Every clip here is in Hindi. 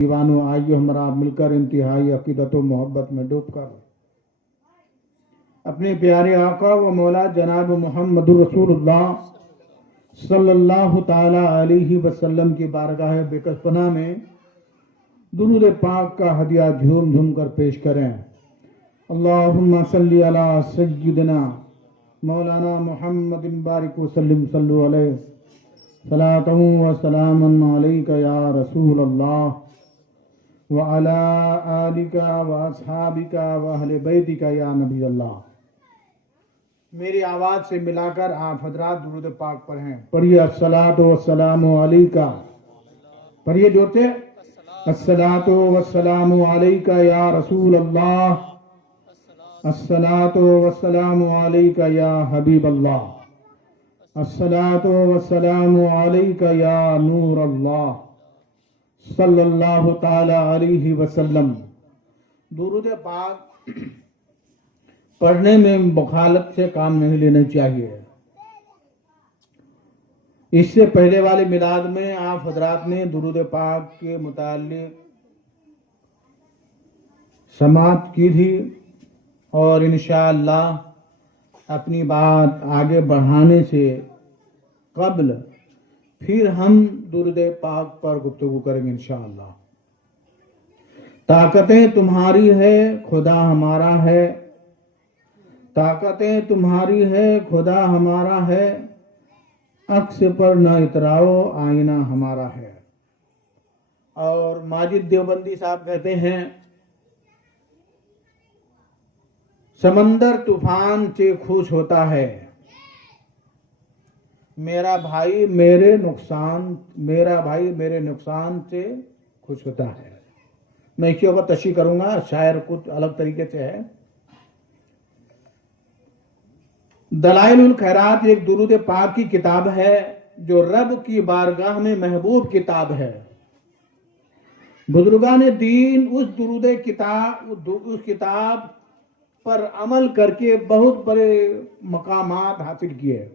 दीवानों आइए हमारा मिलकर इंतहाई अकीदत व मोहब्बत में डूबकर अपने प्यारे आका व मौला जनाब मोहम्मद रसूलुल्लाह सल्लल्लाहु ताला अलैहि वसल्लम की बारगाह बेकसपना में दुरूद पाक का हदिया झूम झूम कर पेश करें। अल्लाहुम्मा सल्ली अला सय्यिदिना मौलाना मुहम्मदिन बारिक वसल्लिम सल्लु अलैहि सलातु व सलामन अलैका या रसूल अल्लाह व अला आलिका व अस्हाबिका व अहले बैतिका या नबी अल्लाह। मेरी आवाज से मिलाकर आप हजरात दुरूद पाक पढ़ें। पढ़िए अस्सलातु वस्सलामु अलैका, पढ़िए जोर से, अस्सलातु वस्सलामु अलैका या रसूल अल्लाह, अस्सलातु वस्सलामु अलैका या हबीब अल्लाह, अस्सलातु वस्सलामु अलैका या नूर अल्लाह सल्लल्लाहु ताला अलैहि वसल्लम। दुरूद पाक पढ़ने में मुखालत से काम नहीं लेना चाहिए। इससे पहले वाले मिलाद में आप हजरात ने दुरूद पाक के मुताल्लिक समाअत की थी और इंशाअल्लाह अपनी बात आगे बढ़ाने से कब्ल फिर हम दुरूद पाक पर गुफ्तगू करेंगे इंशाअल्लाह। ताकतें तुम्हारी है खुदा हमारा है, ताकतें तुम्हारी है खुदा हमारा है, अक्स पर न इतराओ आईना हमारा है। और माजिद देवबंदी साहब कहते हैं, समंदर तूफान से खुश होता है, मेरा भाई मेरे नुकसान से खुश होता है। मैं इसके ऊपर तशरीह करूंगा, शायर कुछ अलग तरीके से है। दलाइलुल खैरात एक दुरूद पाक की किताब है जो रब की बारगाह में महबूब किताब है। बुजुर्गान दीन उस किताब पर अमल करके बहुत बड़े मकामात हासिल किए।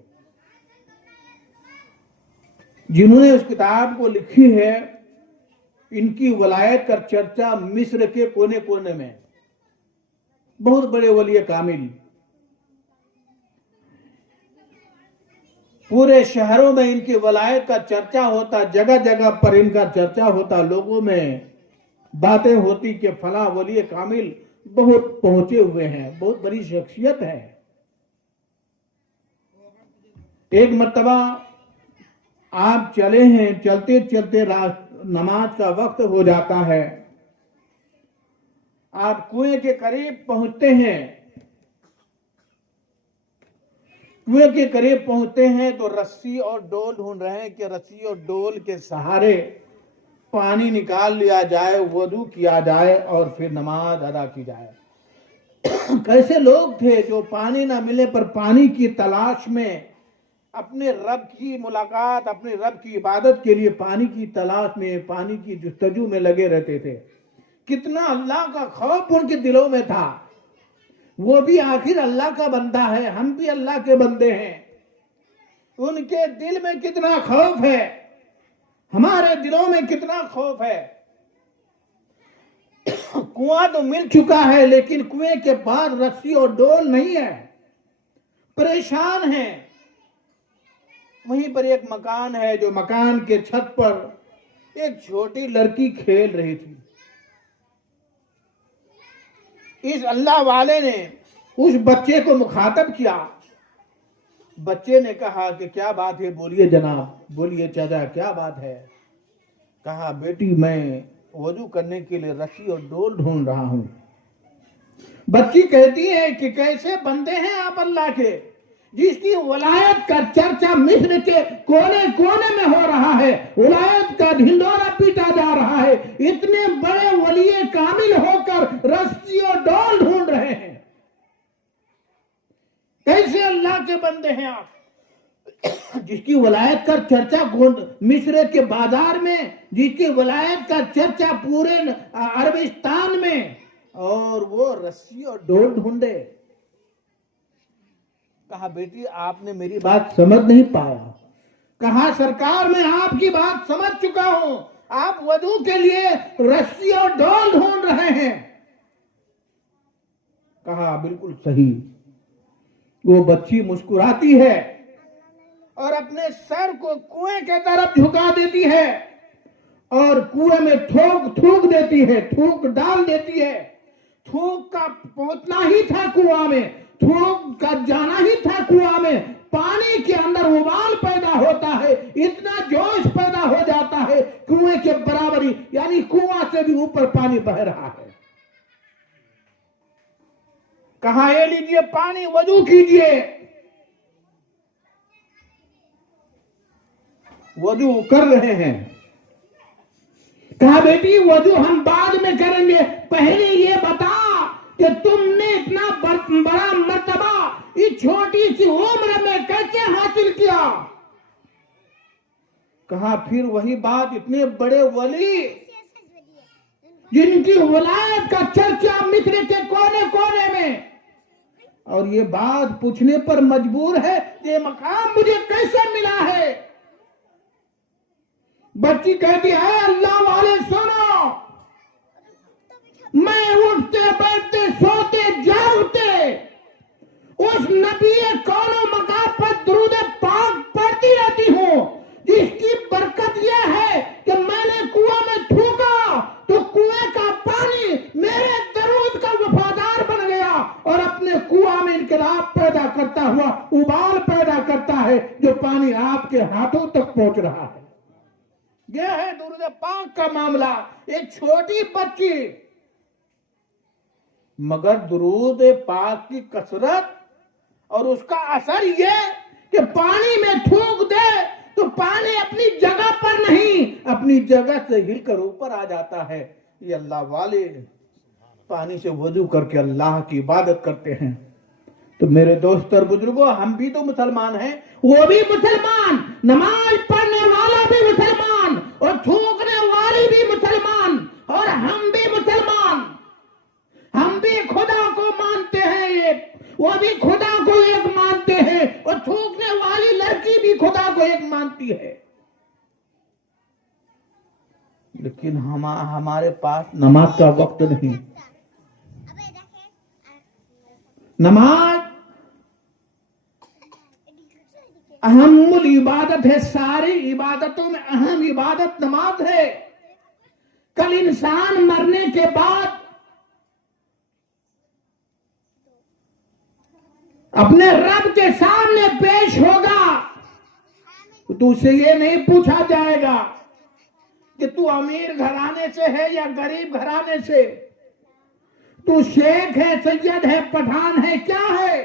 जिन्होंने उस किताब को लिखी है, इनकी वलायत का चर्चा मिस्र के कोने कोने में, बहुत बड़े वली कामिल, पूरे शहरों में इनकी वलायत का चर्चा होता, जगह जगह पर इनका चर्चा होता, लोगों में बातें होती कि फला वली कामिल बहुत पहुंचे हुए हैं, बहुत बड़ी शख्सियत है। एक मर्तबा आप चले हैं, चलते चलते नमाज का वक्त हो जाता है, आप कुएं के करीब पहुंचते हैं। कुएं के करीब पहुंचते हैं तो रस्सी और डोल ढूंढ रहे हैं कि रस्सी और डोल के सहारे पानी निकाल लिया जाए, वुदू किया जाए और फिर नमाज अदा की जाए। कैसे लोग थे जो पानी ना मिले पर पानी की तलाश में, अपने रब की मुलाकात, अपने रब की इबादत के लिए पानी की तलाश में, पानी की जुस्तजू में लगे रहते थे। कितना अल्लाह का खौफ उनके दिलों में था। वो भी आखिर अल्लाह का बंदा है, हम भी अल्लाह के बंदे हैं। उनके दिल में कितना खौफ है, हमारे दिलों में कितना खौफ है। कुआं तो मिल चुका है लेकिन कुएं के पास रस्सी और डोल नहीं है, परेशान हैं। वहीं पर एक मकान है, जो मकान के छत पर एक छोटी लड़की खेल रही थी। इस अल्लाह वाले ने उस बच्चे को मुखातब किया। बच्चे ने कहा कि क्या बात है, बोलिए जनाब, बोलिए चाचा क्या बात है। कहा बेटी मैं वजू करने के लिए रस्सी और डोल ढूंढ रहा हूं। बच्ची कहती है कि कैसे बंदे हैं आप अल्लाह के, जिसकी वलायत का चर्चा मिस्र के कोने कोने में हो रहा है, वलायत का ढिंढोरा पीटा जा रहा है। इतने बड़े वली कामिल होकर रस्सी और डोल ढूंढ रहे हैं, कैसे अल्लाह के बंदे हैं आप, जिसकी वलायत का चर्चा मिस्र के बाजार में, जिसकी वलायत का चर्चा पूरे अरबिस्तान में, और वो रस्सी और डोल ढूंढे। कहा बेटी आपने मेरी बात समझ नहीं पाया। कहा सरकार मैं आपकी बात समझ चुका हूं, आप वजू के लिए रस्सी और डोल ढूंढ रहे हैं। कहा बिल्कुल सही। वो बच्ची मुस्कुराती है और अपने सर को कुएं के तरफ झुका देती है और कुएं में थूक देती है, थूक डाल देती है। थूक का पहुंचना ही था कुआं में, थूक का जाना ही था कुआं में। पानी के अंदर उबाल पैदा होता है, इतना जोश पैदा हो जाता है कुएं के बराबरी, यानी कुआं से भी ऊपर पानी बह रहा है। कहा ये लीजिए पानी, वजू कीजिए। वजू कर रहे हैं। कहा बेटी वजू हम बाद में करेंगे, पहले ये बता कि तुमने इतना बड़ा मर्तबा इस छोटी सी उम्र में कैसे हासिल किया। कहा फिर वही बात, इतने बड़े वली जिनकी वलायत का चर्चा मिस्र के कोने कोने में, और ये बात पूछने पर मजबूर है ये मकाम मुझे कैसे मिला है। बच्ची कहती है अल्लाह वाले सुनो, मैं उठते बैठते सोते जागते उस नबी कौनो मकाम पर दुरूद पाक पढ़ती रहती हूँ, जिसकी बरकत यह है कि मैंने कुआं में थूका तो कुएं का पानी मेरे दरूद का वफादार बन गया और अपने कुआं में इनकलाब पैदा करता हुआ उबाल पैदा करता है, जो पानी आपके हाथों तक पहुंच रहा है। यह है दुरूद पाक का मामला। एक छोटी बच्ची, मगर दुरूद पाक की कसरत और उसका असर यह कि पानी में थूक दे तो पानी अपनी जगह पर नहीं, अपनी जगह से हिलकर ऊपर आ जाता है। ये अल्लाह वाले पानी से वजू करके अल्लाह की इबादत करते हैं। तो मेरे दोस्त और बुजुर्गों, हम भी तो मुसलमान हैं, वो भी मुसलमान, नमाज पढ़ने वाला भी मुसलमान और थूकने वाली भी मुसलमान, और हम भी मुसलमान। हम भी खुदा को मानते हैं एक, वो भी खुदा को एक मानते हैं, और थूकने वाली लड़की भी खुदा को एक मानती है। लेकिन हमारे पास नमाज का वक्त नहीं। नमाज अहमुल इबादत है, सारी इबादतों में अहम इबादत नमाज है। कल इंसान मरने के बाद अपने रब के सामने पेश होगा तो उसे ये नहीं पूछा जाएगा कि तू अमीर घराने से है या गरीब घराने से, तू शेख है, सैयद है, पठान है, क्या है।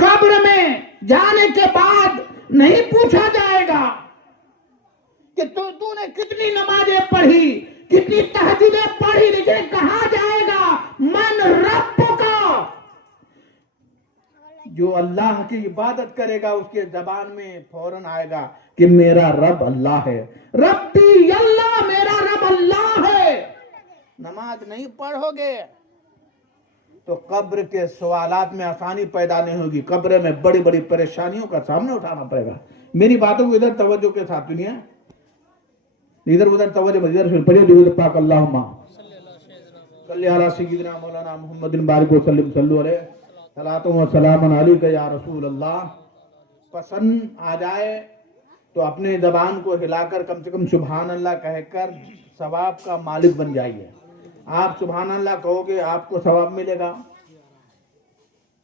कब्र में जाने के बाद नहीं पूछा जाएगा कि तूने कितनी नमाजें पढ़ी, कितनी तहज्जुदें पढ़ी, लेकिन कहा जाएगा मन रब का। जो अल्लाह की इबादत करेगा उसके जबान में फौरन आएगा कि मेरा रब अल्लाह है, रब्बी अल्लाह, मेरा रब अल्लाह है। नमाज नहीं पढ़ोगे तो कब्र के सवालात में आसानी पैदा नहीं होगी, कब्र में बड़ी बड़ी परेशानियों का सामना उठाना पड़ेगा। मेरी बातों को इधर तवज्जो के साथ सुनिए, इधर उधर तवज्जो, इधर पढ़िए दुरूद पाक अल्लाहुम्मा सल्ली अला सय्यिदिना मौलाना मुहम्मदिन बारिक वसल्लम सल्लु अलैहि सलातु व सलामुन अलैका या रसूल अल्लाह। पसंद आ जाए तो अपने जबान को हिलाकर कम से कम सुभान अल्लाह कहकर सवाब का मालिक बन जाइए। आप सुभान अल्लाह कहोगे आपको सवाब मिलेगा,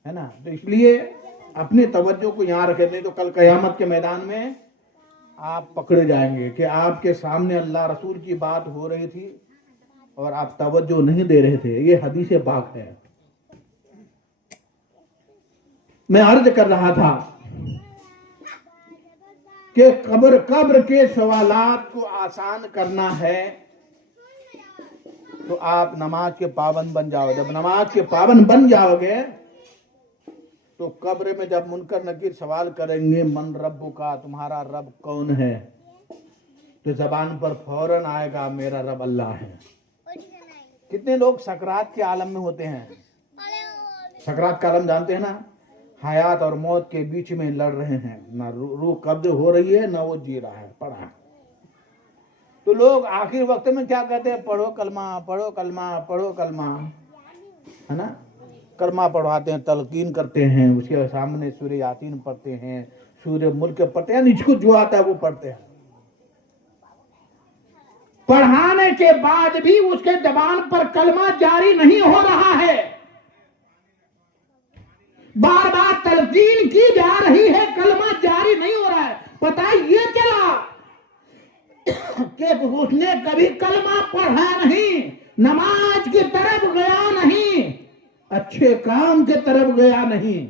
है ना। तो इसलिए अपने तवज्जो को यहाँ रखें, नहीं तो कल कयामत के मैदान में आप पकड़े जाएंगे कि आपके सामने अल्लाह रसूल की बात हो रही थी और आप तवज्जो नहीं दे रहे थे। ये हदीस पाक है। मैं अर्ज कर रहा था कि कब्र के सवालात को आसान करना है तो आप नमाज के पाबंद बन जाओ। जब नमाज के पाबंद बन जाओगे तो कब्र में जब मुनकर नकीर सवाल करेंगे मन रब्बु का, तुम्हारा रब कौन है, तो जबान पर फौरन आएगा मेरा रब अल्लाह है। कितने लोग सकरात के आलम में होते हैं, सकरात का आलम जानते हैं ना, हयात और मौत के बीच में लड़ रहे हैं, ना रूह कब्ज हो रही है ना वो जी रहा है, पढ़ा है। तो लोग आखिर वक्त में क्या कहते हैं, पढ़ो कलमा, पढ़ो कलमा, पढ़ो कलमा, है ना। कलमा पढ़वाते हैं, तलकीन करते हैं, उसके सामने सूर्य यासीन पढ़ते हैं, सूर्य मुल्क पढ़ते हैं, इसको जो आता है वो पढ़ते हैं। पढ़ाने के बाद भी उसके जबान पर कलमा जारी नहीं हो रहा है, बार बार तलकीन की जा रही है, कलमा जारी नहीं हो रहा है। पता ये चला कि उसने कभी कलमा पढ़ा नहीं, नमाज की तरफ गया नहीं, अच्छे काम की तरफ गया नहीं,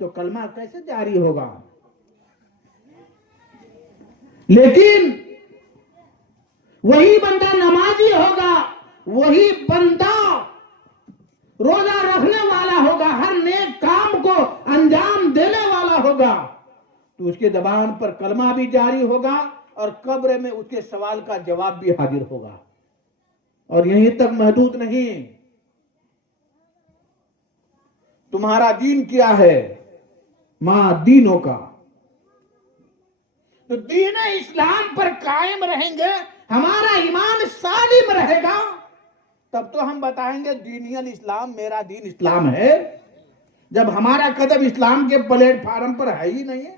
तो कलमा कैसे जारी होगा। लेकिन वही बंदा नमाजी होगा, वही बंदा रोजा रखने वाला होगा, हर नेक काम को अंजाम देने वाला होगा, तो उसके जबान पर कलमा भी जारी होगा और कब्र में उसके सवाल का जवाब भी हाजिर होगा। और यहीं तक महदूद नहीं, तुम्हारा दीन क्या है, मां दीनों का, तो दीन इस्लाम पर कायम रहेंगे, हमारा ईमान सालिम रहेगा, तब तो हम बताएंगे दीनियन इस्लाम, मेरा दीन इस्लाम है। जब हमारा कदम इस्लाम के प्लेटफार्म पर है ही नहीं है,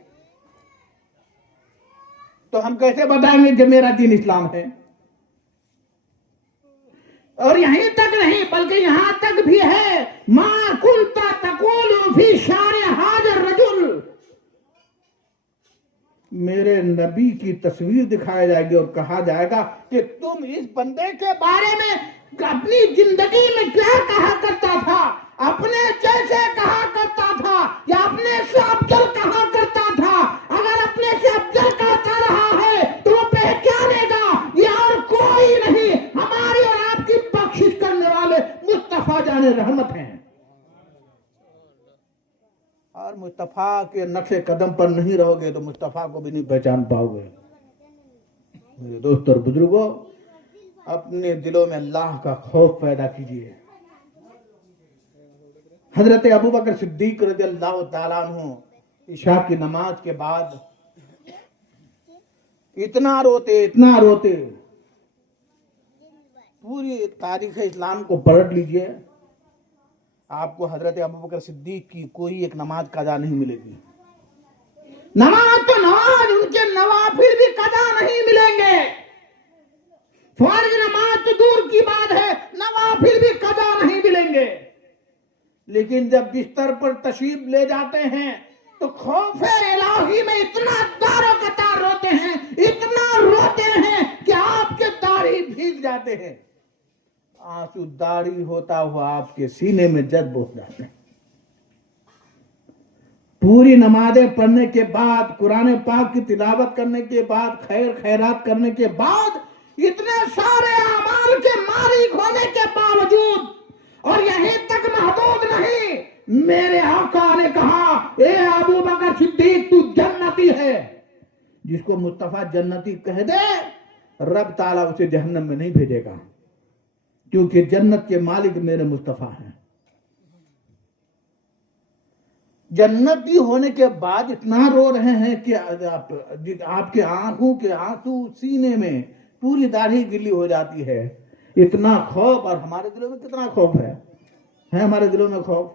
तो हम कैसे बताएंगे कि मेरा दीन इस्लाम है। और यहीं तक नहीं बल्कि यहां तक भी है, मा कुंता तकुलु फी शारि हाजर रजुल, मेरे नबी की तस्वीर दिखाई जाएगी और कहा जाएगा कि तुम इस बंदे के बारे में अपनी जिंदगी में क्या कहा करता था, अपने जैसे कहा करता था या अपने से अफजल कहा करता था। अगर अपने से अफजल कहता रहा है तो पहचानेगा ये और कोई नहीं, हमारी और आपकी बख्शिश करने वाले मुस्तफा जाने रहमत हैं। और मुस्तफा के नक्शे कदम पर नहीं रहोगे तो मुस्तफा को भी नहीं पहचान पाओगे। मेरे दोस्तों और बुजुर्गों, अपने दिलों में अल्लाह का खौफ पैदा कीजिए। हजरत अबू बकर सिद्दीक रज़ियल्लाहु ताला अन्हु इशा की नमाज के बाद इतना रोते, पूरी तारीख इस्लाम को पलट लीजिए, आपको हजरत अबू बकर सिद्दीक की कोई एक नमाज कज़ा नहीं मिलेगी। नमाज तो नमाज, उनके नवाफिल भी कज़ा नहीं मिलेंगे। फर्ज नमाज तो दूर की बात है, नवाफिल भी कज़ा नहीं मिलेंगे। लेकिन जब बिस्तर पर तशरीफ ले जाते हैं तो खौफे इलाही में इतना दारो कतार रोते हैं, इतना रोते हैं कि आपके दाढ़ी भीग जाते हैं, आंसू दाढ़ी होता हुआ आपके सीने में जज्ब हो जाते हैं। पूरी नमाजें पढ़ने के बाद, कुरान पाक की तिलावत करने के बाद, खैर खैरात करने के बाद, इतने सारे अमाल के मालिक होने के बावजूद, और यहीं तक महदूद नहीं, मेरे आका ने कहा ए अबू बकर सिद्दीक तू जन्नती है। जिसको मुस्तफा जन्नती कह दे रब ताला उसे जहन्नम में नहीं भेजेगा, क्योंकि जन्नत के मालिक मेरे मुस्तफा हैं। जन्नती होने के बाद इतना रो रहे हैं कि आपके आंखों के आंसू सीने में, पूरी दाढ़ी गिल्ली हो जाती है, इतना खौफ। और हमारे दिलों में कितना खौफ है हमारे दिलों में खौफ?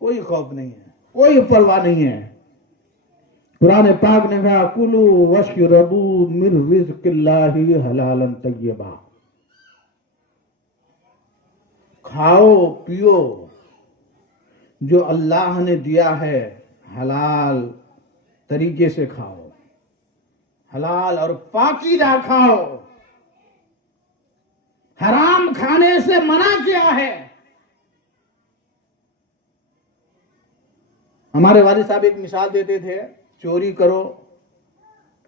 कोई खौफ नहीं है, कोई परवाह नहीं है। कुरान पाक ने कहा कुलू वशरबू मिन रिज़्क़िल्लाहि हलालन तय्यबा, खाओ पियो जो अल्लाह ने दिया है, हलाल तरीके से खाओ, हलाल और पाकीज़ा खाओ, हराम खाने से मना किया है। हमारे वालिद साहब एक मिसाल देते थे, चोरी करो,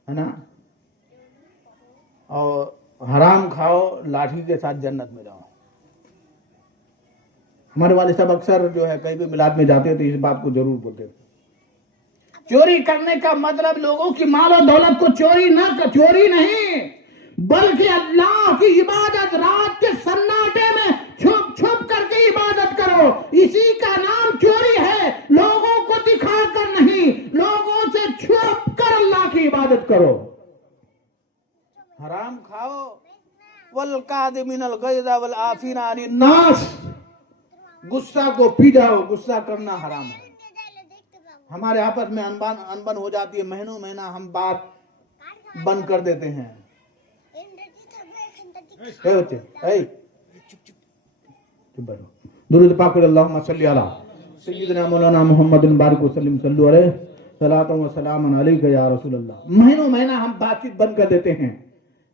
है ना, और हराम खाओ, लाठी के साथ जन्नत में जाओ। हमारे वालिद साहब अक्सर जो है कहीं भी मिलाद में जाते थे, इस बात को जरूर बोलते थे। चोरी करने का मतलब लोगों की माल और दौलत को चोरी नहीं, बल्कि अल्लाह की इबादत रात के सन्नाटे में छुप छुप करके इबादत करो, इसी का नाम चोरी है। करो, हराम खाओ। वल कादिमिनल गैज़ वल आफीना अनिन नास, गुस्सा को पी जाओ। गुस्सा करना हराम है। हमारे आपस में अनबन हो जाती है, महीनों महीना हम बात बंद कर देते हैं। बच्चे दुरूद पाक अल्लाहुम्मा सल्ली अला सय्यिदना मौलाना मुहम्मदिन बारिक वसल्लम सल्लु अलैहि सलातु व सलामुन अलैका या रसूल अल्लाह। महीनों महीना हम बातचीत बंद कर देते हैं,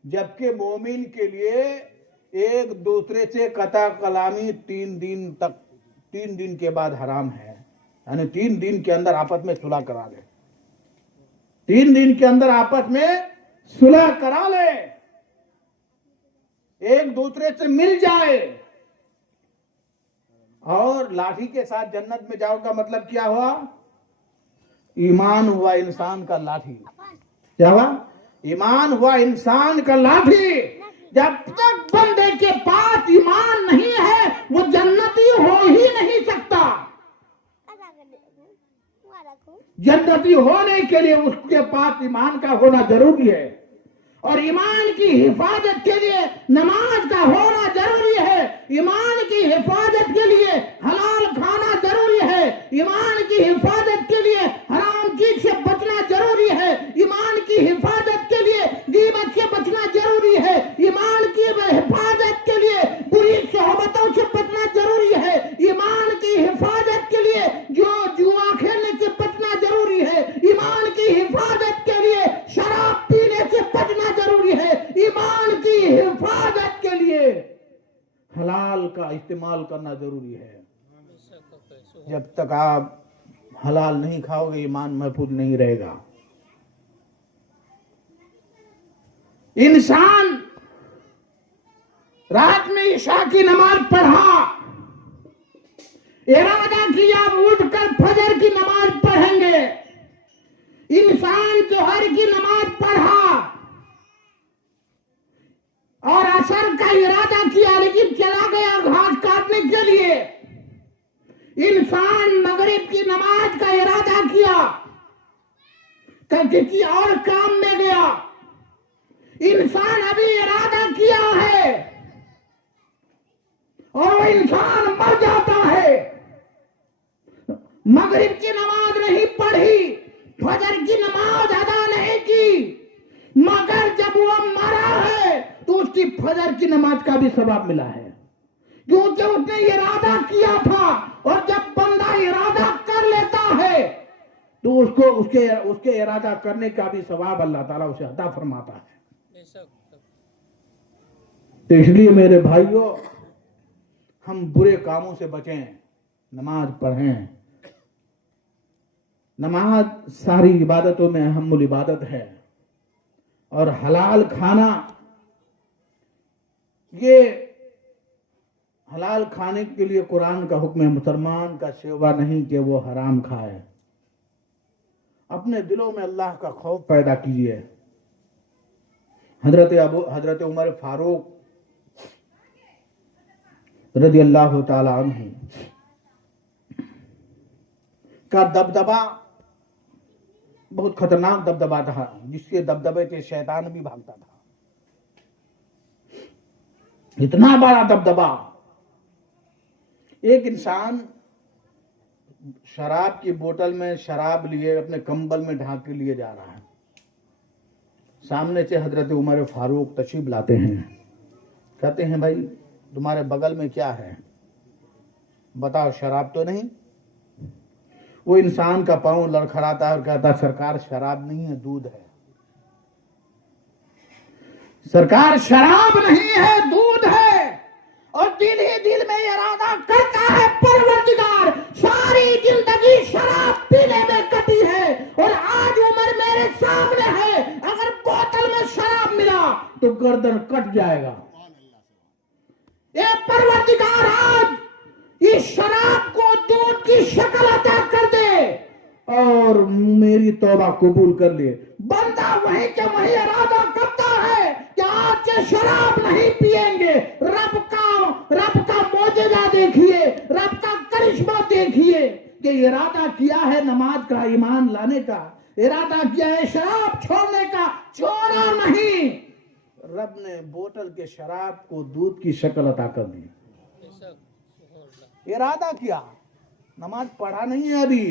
जबकि मोमिन के लिए एक दूसरे से कता कलामी 3 दिन के बाद हराम है। यानी 3 दिन के अंदर आपस में सुलह करा ले, 3 दिन के अंदर आपस में सुलह करा ले, एक दूसरे से मिल जाए और लाठी के साथ जन्नत में जाओ का मतलब क्या हुआ? ईमान हुआ इंसान का लाठी। क्या हुआ? ईमान हुआ इंसान का लाठी। जब तक बंदे के पास ईमान नहीं है वो जन्नती हो ही नहीं सकता। जन्नती होने के लिए उसके पास ईमान का होना जरूरी है, और ईमान की हिफाजत के लिए नमाज का होना जरूरी है। ईमान की हिफाजत के लिए हलाल खाना जरूरी है। ईमान की हिफाजत के लिए हराम चीज से बचना जरूरी है। ईमान की हिफाजत के लिए गीबत से बचना जरूरी है। ईमान की हिफाजत के लिए बुरी सोहबतों से बचना जरूरी है। ईमान की हिफाजत के लिए जो जुआ खेलने से बचना जरूरी है। ईमान की हिफाजत के लिए शराब पीने से बचना जरूरी है। ईमान की हिफाजत के लिए हलाल का इस्तेमाल करना जरूरी है। जब तक आप हलाल नहीं खाओगे ईमान महफूज नहीं रहेगा। इंसान रात में ईशा की नमाज पढ़ा, इरादा किया उठकर फजर की नमाज पढ़ेंगे। इंसान जोहर की नमाज पढ़ा और असर का इरादा किया, लेकिन चला गया घास काटने के लिए। इंसान मगरिब की नमाज का इरादा किया, किसी और काम में गया। इंसान अभी इरादा किया है और वो इंसान मर जाता है। मगरिब की नमाज नहीं पढ़ी, फजर की नमाज अदा नहीं की, मगर जब वो मरा है तो उसकी फजर की नमाज का भी सवाब मिला है, क्योंकि उसने इरादा किया था। और जब बंदा इरादा कर लेता है तो उसको उसके इरादा करने का भी सवाब अल्लाह ताला उसे अता फरमाता है। तो इसलिए मेरे भाइयों, हम बुरे कामों से बचें, नमाज पढ़ें। नमाज सारी इबादतों में अहमुल इबादत है, और हलाल खाना, ये हलाल खाने के लिए कुरान का हुक्म है। मुसलमान का शेवा नहीं कि वो हराम खाए। अपने दिलों में अल्लाह का खौफ पैदा कीजिए। हजरत उमर फारूक रज़ी अल्लाह ताला अन्हु का दबदबा बहुत खतरनाक दबदबा था, जिसके दबदबे से शैतान भी भागता था। इतना बड़ा दबदबा। एक इंसान शराब की बोतल में शराब लिए अपने कंबल में ढांक के लिए जा रहा है। सामने से हजरत उमर फारूक तशरीफ लाते हैं। कहते हैं, भाई तुम्हारे बगल में क्या है, बताओ, शराब तो नहीं? वो इंसान का पांव लड़खड़ाता है और कहता, सरकार शराब नहीं है, दूध है। सरकार शराब नहीं है, दूध है। और दिल ही दिल में इरादा करता है, परवरदिगार सारी जिंदगी शराब पीने में कटी है और आज उम्र मेरे सामने है, अगर बोतल में शराब मिला तो गर्दन कट जाएगा। ये परवरदिगार आज इस शराब को दूध की शक्ल अता कर दे और मेरी तौबा कबूल कर ले। बंदा वहीं के वहीं इरादा करता है कि आज से शराब नहीं पिएंगे। रब का मौजूदा देखिए, रब का करिश्मा देखिए कि इरादा किया है नमाज का, ईमान लाने का, इरादा किया है शराब छोड़ने का, छोड़ा नहीं, रब ने बोतल के शराब को दूध की शक्ल अता कर दी। इरादा किया, नमाज पढ़ा नहीं है अभी,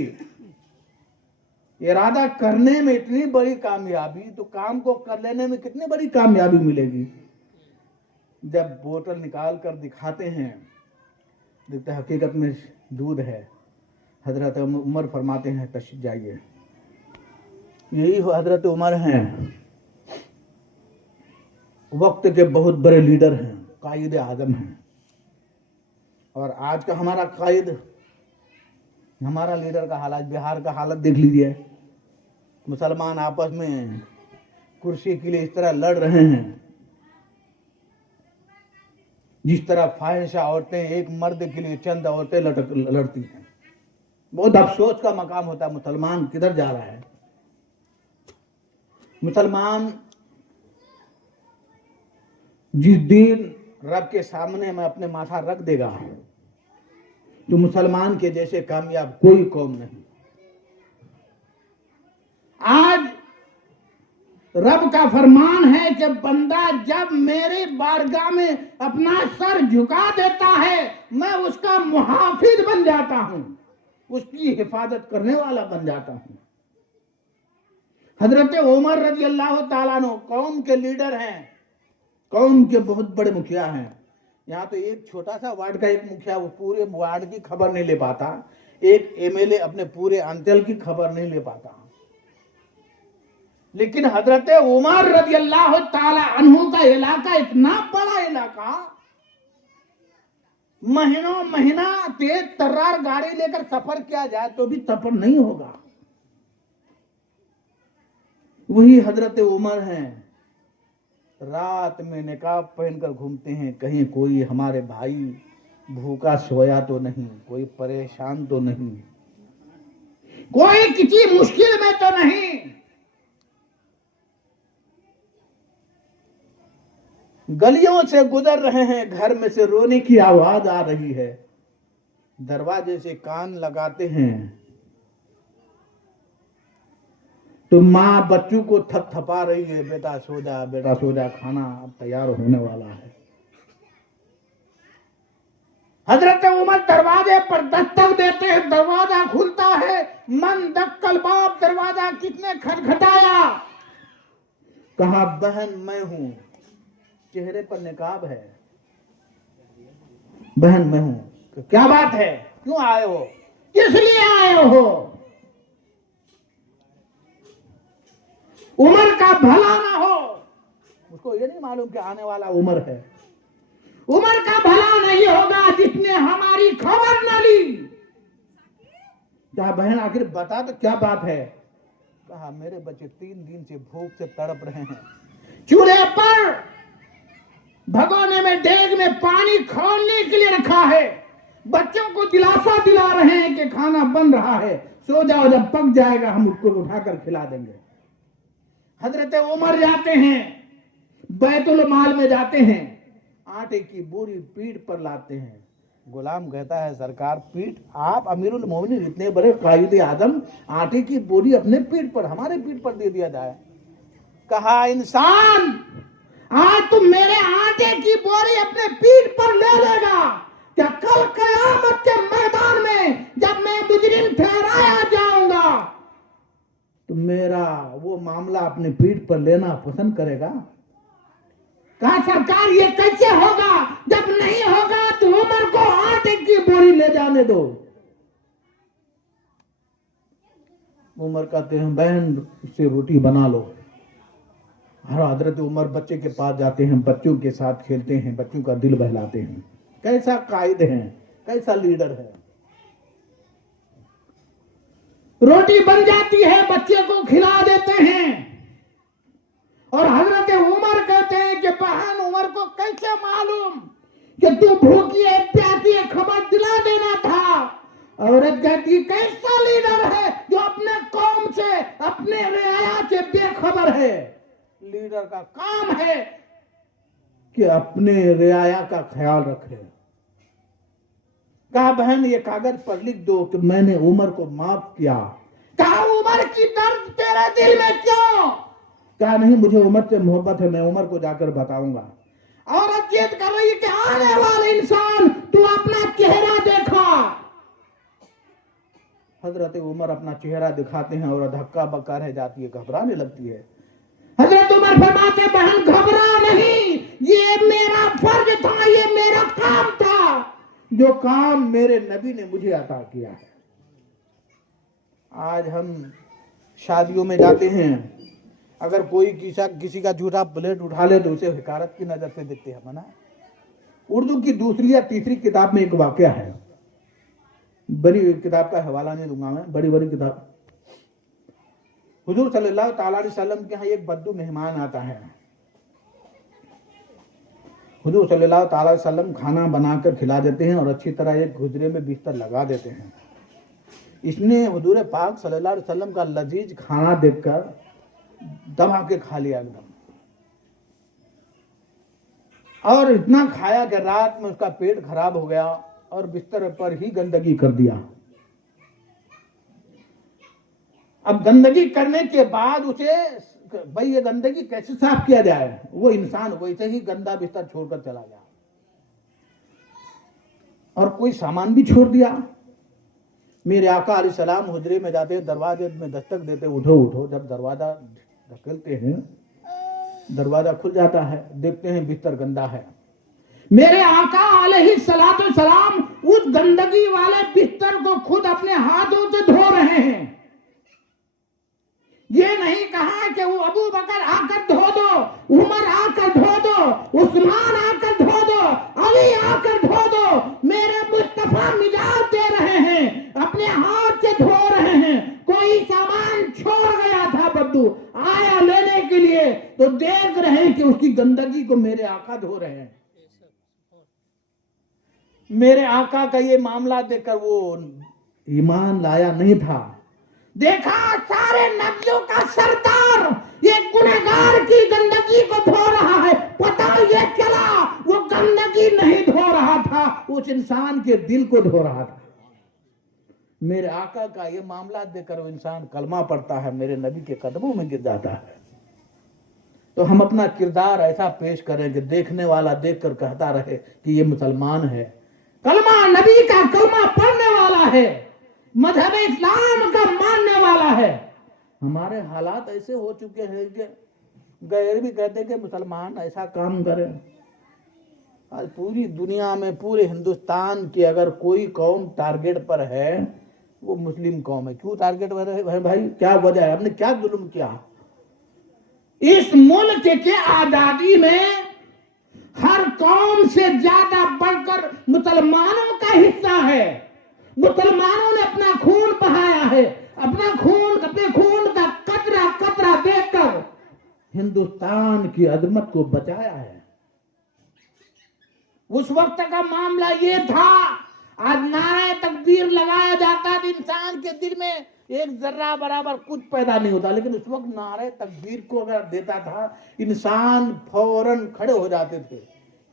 इरादा करने में इतनी बड़ी कामयाबी, तो काम को कर लेने में कितनी बड़ी कामयाबी मिलेगी। जब बोतल निकाल कर दिखाते हैं, देखते हकीकत में दूध है। हजरत उमर फरमाते हैं तशरीफ जाइए। यही हजरत उमर हैं, वक्त के बहुत बड़े लीडर हैं, कायद आजम हैं। और आज का हमारा कायद, हमारा लीडर का हालत, बिहार का हालत देख लीजिए। मुसलमान आपस में कुर्सी के लिए इस तरह लड़ रहे हैं, जिस तरह फाहिशा औरतें एक मर्द के लिए चंद औरतें लड़ती हैं। बहुत अफसोस का मकाम होता है। मुसलमान किधर जा रहा है? मुसलमान जिस दिन रब के सामने में अपने माथा रख देगा, तो मुसलमान के जैसे कामयाब कोई कौम नहीं। आज रब का फरमान है कि बंदा जब मेरे बारगाह में अपना सर झुका देता है, मैं उसका मुहाफिज बन जाता हूं, उसकी हिफाजत करने वाला बन जाता हूं। हजरत उमर रजी अल्लाह ताला अन्हु कौम के लीडर हैं, कौम के बहुत बड़े मुखिया हैं। यहाँ तो एक छोटा सा वार्ड का एक मुखिया वो पूरे वार्ड की खबर नहीं ले पाता, एक एमएलए अपने पूरे अंचल की खबर नहीं ले पाता। लेकिन हजरत उमर रजी अल्लाह ताला अन्हु का इलाका इतना बड़ा इलाका, महीनों महीना तेज तर्रार गाड़ी लेकर सफर किया जाए तो भी सफर नहीं होगा। वही हजरत उमर हैं, रात में निकाब पहनकर घूमते हैं, कहीं कोई हमारे भाई भूखा सोया तो नहीं, कोई परेशान तो नहीं, कोई किसी मुश्किल में तो नहीं। गलियों से गुजर रहे हैं, घर में से रोने की आवाज आ रही है, दरवाजे से कान लगाते हैं तो माँ बच्चों को थपथपा रही है, बेटा सो जा, बेटा सो जा, खाना अब तैयार होने वाला है। हजरत उमर दरवाजे पर दस्तक देते हैं, दरवाजा खुलता है, मन दक्कल बाप, दरवाजा किसने खटखटाया? कहा बहन मैं हूं, चेहरे पर निकाब है, बहन मैं हूं। क्या बात है, क्यों आए हो, किस लिए आए हो? उमर का भला ना हो, उसको ये नहीं मालूम कि आने वाला उमर है। उमर का भला नहीं होगा जिसने हमारी खबर न ली। क्या बहन आखिर बता तो क्या बात है? कहा मेरे बच्चे 3 दिन से भूख से तड़प रहे हैं, चूल्हे पर भगोने में डेग में पानी खौलने के लिए रखा है, बच्चों को दिलासा दिला रहे हैं कि खाना बन रहा है, सो जाओ, जब पक जाएगा हम उसको उठाकर खिला देंगे। हजरत उमर जाते हैं, बैतुल माल में जाते हैं, आटे की बोरी पीठ पर लाते हैं। गुलाम कहता है सरकार, पीठ आप अमीरुल मोमिनीन इतने बड़े कायदे आजम, आटे की बोरी अपने पीठ पर, हमारे पीठ पर दे दिया जाए। कहा इंसान, आज तुम मेरे आटे की बोरी अपने पीठ पर ले लेगा, क्या कल कयामत के मैदान में जब मैं मुजरिम ठहराया जाऊंगा तो मेरा वो मामला अपने पीठ पर लेना पसंद करेगा? कहा सरकार ये कैसे होगा, जब नहीं होगा तो उमर को आटे की बोरी ले जाने दो। उमर कहते हैं बहन उससे रोटी बना लो। हर हजरत उमर बच्चे के पास जाते हैं, बच्चों के साथ खेलते हैं, बच्चों का दिल बहलाते हैं। कैसा कायद है, कैसा लीडर है। रोटी बन जाती है, बच्चे को खिला देते हैं। और हजरत उमर कहते हैं कि बहन उमर को कैसे मालूम कि तू भूखी है, प्यासी है, खबर दिला देना था। औरत कहती कैसा लीडर है जो अपने कौम से, अपने रियाया से बेखबर है। लीडर का काम है कि अपने रियाया का ख्याल रखे। कहा बहन ये कागज पर लिख दो कि मैंने उमर को माफ किया। कहा उमर की दर्द तेरे दिल में क्यों? कहा नहीं, मुझे उमर से मोहब्बत है, मैं उमर को जाकर बताऊंगा। औरत जिद कर रही है कि आने वाले इंसान तू अपना चेहरा देखा। हजरत उमर अपना चेहरा दिखाते हैं और धक्का बक्का रह जाती है, घबराने लगती है। हजरत उमर फरमाते बहन घबरा नहीं, ये मेरा फर्ज था, ये मेरा काम था, जो काम मेरे नबी ने मुझे अता किया है। आज हम शादियों में जाते हैं, अगर कोई किसी का झूठा प्लेट उठा ले तो उसे हिकारत की नजर से देखते हैं। मना उर्दू की दूसरी या तीसरी किताब में एक वाकया है, बड़ी किताब का हवाला नहीं दूंगा मैं, बड़ी बड़ी किताब। हुजूर सल्लल्लाहु अलैहि वसल्लम के यहाँ एक बद्दू मेहमान आता है। हुजूर सल्लल्लाहु अलैहि वसल्लम खाना बनाकर खिला देते हैं और अच्छी तरह एक गुजरे में बिस्तर लगा देते हैं। इसने हुजूर पाक सल्लल्लाहु अलैहि वसल्लम का लजीज खाना देखकर दबा के खा लिया एकदम, और इतना खाया कि रात में उसका पेट खराब हो गया और बिस्तर पर ही गंदगी कर दिया। अब गंदगी करने के बाद उसे भाई ये गंदगी कैसे साफ किया जाए, वो इंसान वैसे ही गंदा बिस्तर छोड़कर चला गया और कोई सामान भी छोड़ दिया। मेरे आका अलैहिस्सलाम हुजरे में जाते, दरवाजे में दस्तक देते, उठो उठो। जब दरवाजा धकेलते हैं, दरवाजा खुल जाता है, देखते हैं बिस्तर गंदा है। मेरे आका अलैहिस्सलाम उस गंदगी वाले बिस्तर को खुद अपने हाथों से धो रहे हैं। ये नहीं कहा कि वो अबू बकर आकर धो दो, उमर आकर धो दो, उस्मान आकर धो दो, अली आकर धो दो। मेरे मुस्तफा मिजाज दे रहे हैं, अपने हाथ से धो रहे हैं। कोई सामान छोड़ गया था, बद्दू आया लेने के लिए, तो देख रहे हैं कि उसकी गंदगी को मेरे आका धो रहे हैं। मेरे आका का ये मामला देखकर वो ईमान लाया नहीं था। देखा सारे नबियों का सरदार ये गुनहगार की गंदगी को धो रहा है, पता ये चला वो गंदगी नहीं धो रहा था, उस इंसान के दिल को धो रहा था। मेरे आका का ये मामला देखकर वो इंसान कलमा पढ़ता है, मेरे नबी के कदमों में गिर जाता है। तो हम अपना किरदार ऐसा पेश करें कि देखने वाला देखकर कहता रहे कि ये मुसलमान है, कलमा नबी का कलमा पढ़ने वाला है, मजहब इस्लाम का मानने वाला है। हमारे हालात ऐसे हो चुके हैं कि गैर भी कहते कि मुसलमान ऐसा काम करे। आज पूरी दुनिया में, पूरे हिंदुस्तान की अगर कोई कौम टारगेट पर है वो मुस्लिम कौम है। क्यों टारगेट पर है भाई? क्या वजह है? हमने क्या जुल्म किया? इस मुल्क के आजादी में हर कौम से ज्यादा बढ़कर मुसलमानों का हिस्सा है। मुसलमानों ने अपना खून बहाया है, अपने खून का कतरा कतरा देकर हिंदुस्तान की अजमत को बचाया है। उस वक्त का मामला ये था, आज नारे तकबीर लगाया जाता तो इंसान के दिल में एक जर्रा बराबर कुछ पैदा नहीं होता, लेकिन उस वक्त नारे तकबीर को अगर देता था इंसान फौरन खड़े हो जाते थे।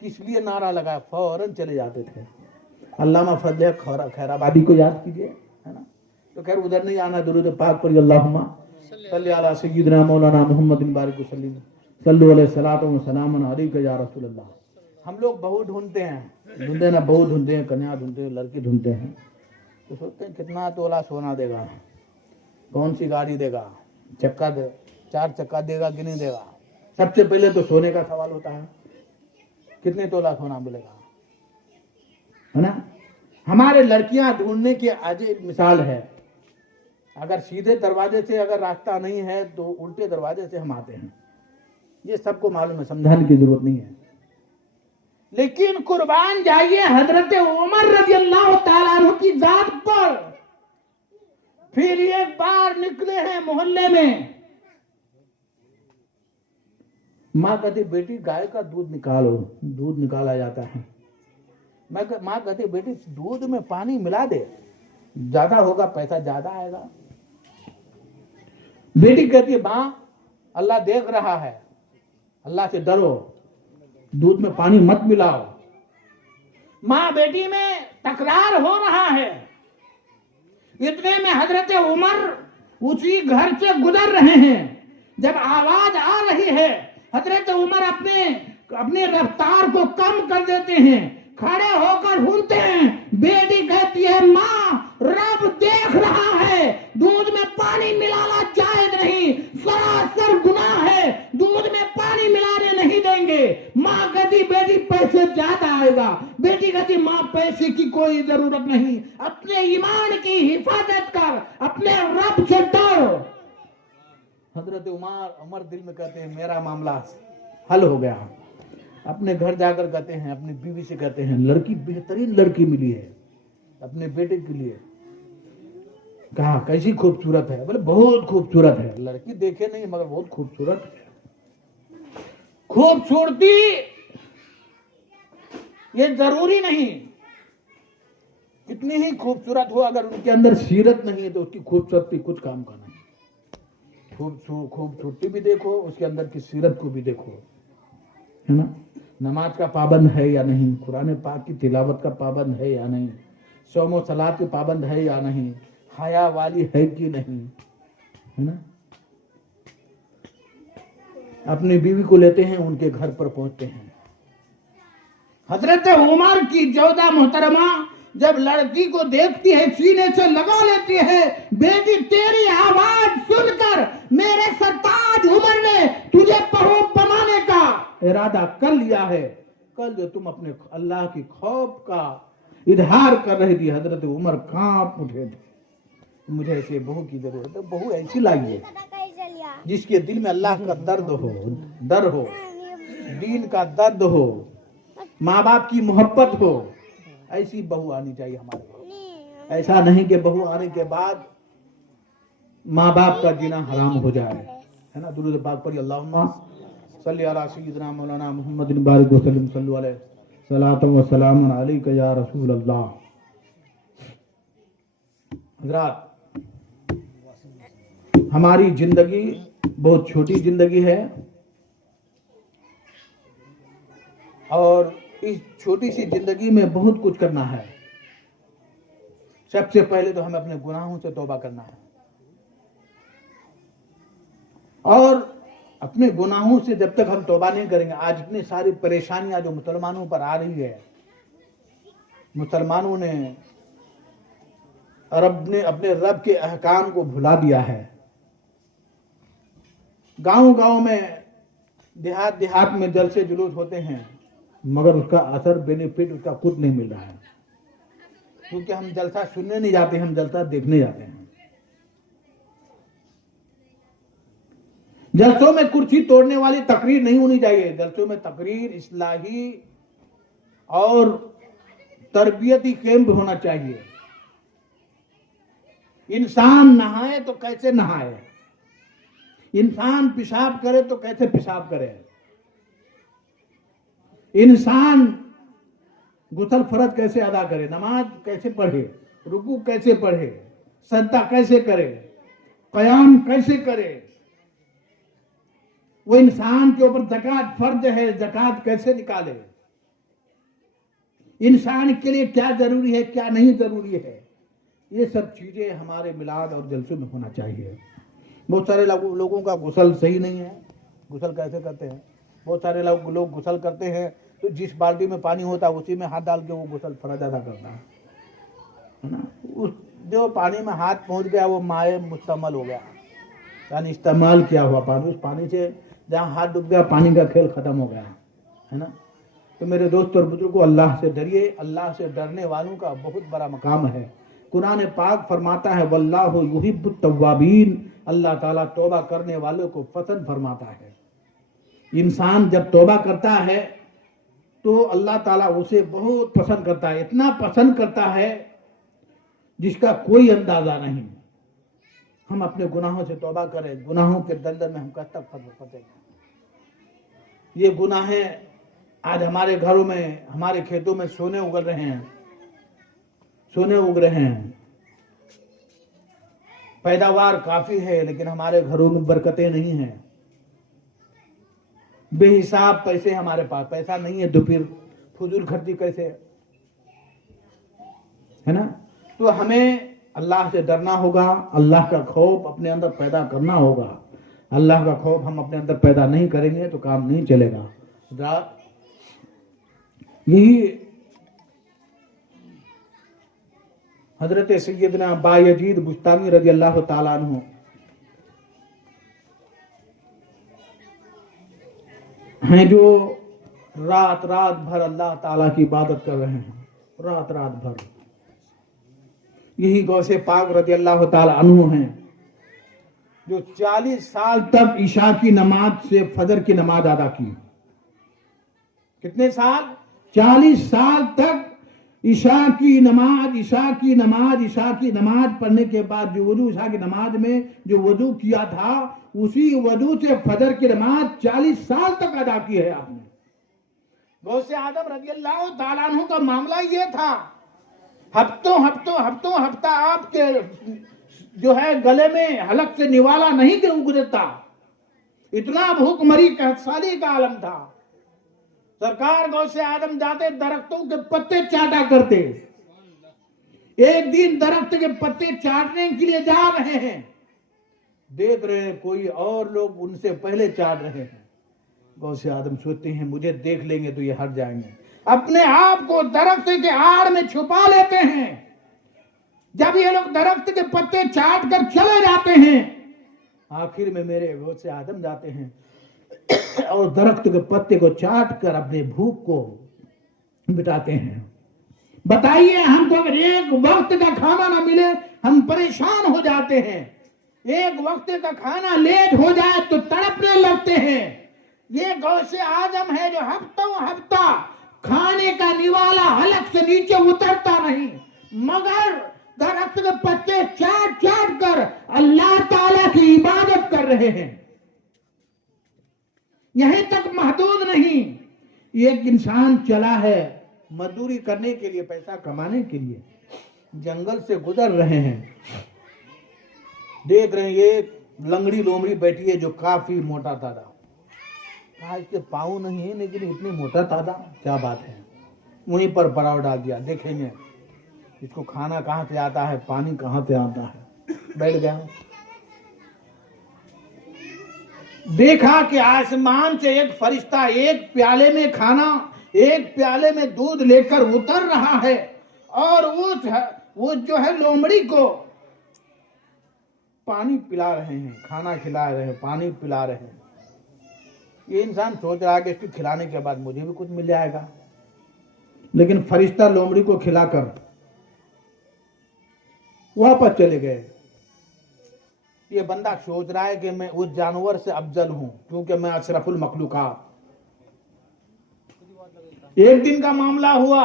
किस लिए नारा लगा? फौरन चले जाते थे। अल्लामा फजल खैराबादी को याद कीजिए, है ना? तो खैर उधर नहीं आना, दुरूद पाक पर अल्लाहुम्मा सल्ली अला सय्यिदना मौलाना मुहम्मद बारिक वसल्लम सल्लु अलैहि सलातो व सलामुन अलैका या रसूल अल्लाह। हम लोग बहू ढूंढते हैं ना, बहू ढूंढते हैं, कन्या ढूंढते हैं, लड़की ढूंढते हैं, तो सोचते हैं कितना तोला सोना देगा, कौन सी गाड़ी देगा, चक्का दे 4 चक्का देगा कि नहीं देगा। सबसे पहले तो सोने का सवाल होता है, कितने तोला सोना मिलेगा, है ना? हमारे लड़कियां ढूंढने की आज एक मिसाल है। अगर सीधे दरवाजे से अगर रास्ता नहीं है तो उल्टे दरवाजे से हम आते हैं, ये सबको मालूम है, समझाने की जरूरत नहीं है। लेकिन कुर्बान जाइए हजरत उमर रज़ियल्लाहु ताला अन्हु की जात पर। फिर एक बार निकले हैं मोहल्ले में, माँ कहती बेटी गाय का दूध निकालो, दूध निकाला जाता है। माँ कहती बेटी दूध में पानी मिला दे, ज्यादा होगा पैसा ज्यादा आएगा। बेटी कहती है माँ अल्लाह देख रहा है, अल्लाह से डरो, दूध में पानी मत मिलाओ। माँ बेटी में तकरार हो रहा है। इतने में हजरत उमर उसी घर से गुजर रहे हैं। जब आवाज आ रही है, हजरत उमर अपने रफ्तार को कम कर देते हैं, खड़े होकर सुनते हैं। बेटी कहती है, माँ रब देख रहा है, दूध में पानी मिलाना जायज नहीं, सरासर गुनाह है, दूध में पानी मिलाने नहीं देंगे। माँ कहती बेटी पैसे ज्यादा आएगा, बेटी कहती माँ पैसे की कोई जरूरत नहीं, अपने ईमान की हिफाजत कर, अपने रब से डर। हजरत उमर दिल में कहते हैं मेरा मामला हल हो गया। अपने घर जाकर कहते हैं, अपनी बीवी से कहते हैं, लड़की बेहतरीन लड़की मिली है अपने बेटे के लिए। कहा कैसी खूबसूरत है? बोले बहुत खूबसूरत है। लड़की देखे नहीं मगर बहुत खूबसूरत है। खूबसूरती ये जरूरी नहीं, कितनी ही खूबसूरत हो, अगर उनके अंदर सीरत नहीं है तो उसकी खूबसूरती कुछ काम का नहीं। खूबसूरती भी देखो, उसके अंदर की सीरत को भी देखो, है ना। नमाज का पाबंद है या नहीं, कुरान पाक की तिलावत का पाबंद है या नहीं, सौम सलात के पाबंद है या नहीं, हया वाली है कि नहीं, है ना। अपनी बीवी को लेते हैं, उनके घर पर पहुंचते हैं। हजरत उमर की जौदा मोहतरमा जब लड़की को देखती है, सीने से लगा लेती है। बेटी तेरी आवाज सुनकर मेरे सरताज उमर ने तुझे बहू बनाने का इरादा कर लिया है। कल जो तुम अपने अल्लाह की खौफ का इजहार कर रही थी, हजरत उमर कांप उठे थे। मुझे ऐसे बहू की जरूरत है, बहू ऐसी लाइए जिसके दिल में अल्लाह का दर्द हो, डर हो, दीन का दर्द हो, माँ बाप की मोहब्बत हो। ऐसी बहू आनी चाहिए हमारे पास। ऐसा नहीं कि बहू आने के बाद माँ बाप का जीना हराम हो जाए, है ना। दुरूद पाक पढ़िए, अल्लाहुम्मा सल्ली अला सय्यिदिना मौलाना मुहम्मदिन बारिक वसल्लम सल्लु अलैहि सलातम व सलाम अलैका या रसूल अल्लाह। हज़रात, हमारी जिंदगी बहुत छोटी जिंदगी है और इस छोटी सी जिंदगी में बहुत कुछ करना है। सबसे पहले तो हमें अपने गुनाहों से तौबा करना है और अपने गुनाहों से जब तक हम तौबा नहीं करेंगे, आज इतनी सारी परेशानियां जो मुसलमानों पर आ रही है, मुसलमानों ने अपने रब के अहकाम को भुला दिया है। गांव-गांव में, देहात में जलसे जुलूस होते हैं मगर उसका असर, बेनिफिट उसका कुछ नहीं मिल रहा है, क्योंकि हम जलसा सुनने नहीं जाते, हम जलसा देखने जाते हैं। जलसों में कुर्सी तोड़ने वाली तकरीर नहीं होनी चाहिए। जलसों में तकरीर, इस्लाही और तरबियती कैंप होना चाहिए। इंसान नहाए तो कैसे नहाए, इंसान पेशाब करे तो कैसे पेशाब करे, इंसान गुसल फर्ज कैसे अदा करे, नमाज कैसे पढ़े, रुकू कैसे पढ़े, सजदा कैसे करे, कयाम कैसे करे, वो इंसान के ऊपर ज़कात फर्ज है, ज़कात कैसे निकाले, इंसान के लिए क्या जरूरी है क्या नहीं जरूरी है, ये सब चीजें हमारे मिलाद और जलसों में होना चाहिए। बहुत सारे लोगों का गुसल सही नहीं है। गुसल कैसे करते हैं? बहुत सारे लोग गुसल करते हैं तो जिस बाल्टी में पानी होता है उसी में हाथ डाल के वो गुसल फर्ज अदा करता है ना। उस जो पानी में हाथ पहुंच गया वो माए मुस्तमल हो गया, यानी इस्तेमाल किया हुआ पानी, उस पानी से जहाँ हाथ डूब गया पानी का खेल खत्म हो गया, है ना। तो मेरे दोस्त और बुजुर्गों, अल्लाह से डरिए। अल्लाह से डरने वालों का बहुत बड़ा मकाम है। कुरान पाक फरमाता है वल्लाहु युहिब्बुत तव्वाबीन, अल्लाह ताला तौबा करने वालों को पसंद फरमाता है। इंसान जब तौबा करता है तो अल्लाह ताला उसे बहुत पसंद करता है, इतना पसंद करता है जिसका कोई अंदाजा नहीं। हम अपने गुनाहों से तौबा करें, गुनाहों के दलदल में हम कब तक फंसेंगे। ये गुनाहें आज हमारे घरों में, हमारे खेतों में सोने उग रहे हैं, सोने उग रहे हैं। पैदावार काफी है लेकिन हमारे घरों में बरकतें नहीं हैं। बेहिसाब पैसे हमारे पास, पैसा नहीं है तो फिर फजूल खर्ची कैसे। है ना। तो हमें अल्लाह से डरना होगा, अल्लाह का खौफ अपने अंदर पैदा करना होगा। अल्लाह का खौफ हम अपने अंदर पैदा नहीं करेंगे तो काम नहीं चलेगा। यही हजरत सैयदना बायजीद बुस्तामी रजी अल्लाह ताला अन्हु हैं, जो रात रात भर अल्लाह ताला की इबादत कर रहे हैं, रात रात भर। यही गौसे पाक रजी अल्लाह ताला अन्हु हैं जो 40 साल तक ईशा की नमाज से फजर की नमाज अदा की। कितने साल? 40 साल तक ईशा की नमाज पढ़ने के बाद जो वजू ईशा की नमाज में जो वजू किया था, उसी वजू से फजर की नमाज 40 साल तक अदा की है आपने। गौसे आदम रज़ी अल्लाह ताला अन्हु का मामला ये था, हफ्ता आपके जो है गले में हलक से निवाला नहीं गुजरता, इतना भूखमरी साली का आलम था। सरकार गौसे आदम जाते दरख्तों के पत्ते चाटा करते। एक दिन दरख्त के पत्ते चाटने के लिए जा रहे हैं, देख रहे हैं कोई और लोग उनसे पहले चाट रहे हैं। गौसे आदम सोचते हैं मुझे देख लेंगे तो ये हट जाएंगे, अपने आप को दरख्त के आड़ में छुपा लेते हैं। जब ये लोग दरख्त के पत्ते चाट कर चले जाते हैं, आखिर में मेरे गौसे आदम जाते हैं और दरख्त के पत्ते को चाट कर अपने भूख को मिटाते हैं। बताइए, हमको अगर एक वक्त का खाना ना मिले हम परेशान हो जाते हैं, एक वक्त का खाना लेट हो जाए तो तड़पने लगते हैं। ये गौसे आदम है जो हफ्ता खाने का निवाला हलक से नीचे उतरता नहीं, मगर दरख्त के पत्ते चाट चाट कर अल्लाह ताला की इबादत कर रहे हैं। यहीं तक महदूद नहीं, एक इंसान चला है मजदूरी करने के लिए, पैसा कमाने के लिए, जंगल से गुजर रहे हैं, देख रहे हैं एक लंगड़ी लोमड़ी बैठी है जो काफी मोटा ताजा। कहा इसके पाँव नहीं है लेकिन इतने मोटा ताजा, क्या बात है। वहीं पर पड़ाव डाल दिया, देखेंगे इसको खाना कहाँ से आता है, पानी कहाँ से आता है। बैठ गया, देखा कि आसमान से एक फरिश्ता एक प्याले में खाना, एक प्याले में दूध लेकर उतर रहा है और वो जो है लोमड़ी को पानी पिला रहे हैं, खाना खिला रहे हैं, पानी पिला रहे हैं। ये इंसान सोच रहा है कि इसको खिलाने के बाद मुझे भी कुछ मिल जाएगा, लेकिन फरिश्ता लोमड़ी को खिलाकर वापस चले गए। ये बंदा सोच रहा है कि मैं उस जानवर से अफजल हूं क्योंकि मैं अशरफुल मखलूकात। एक दिन का मामला हुआ,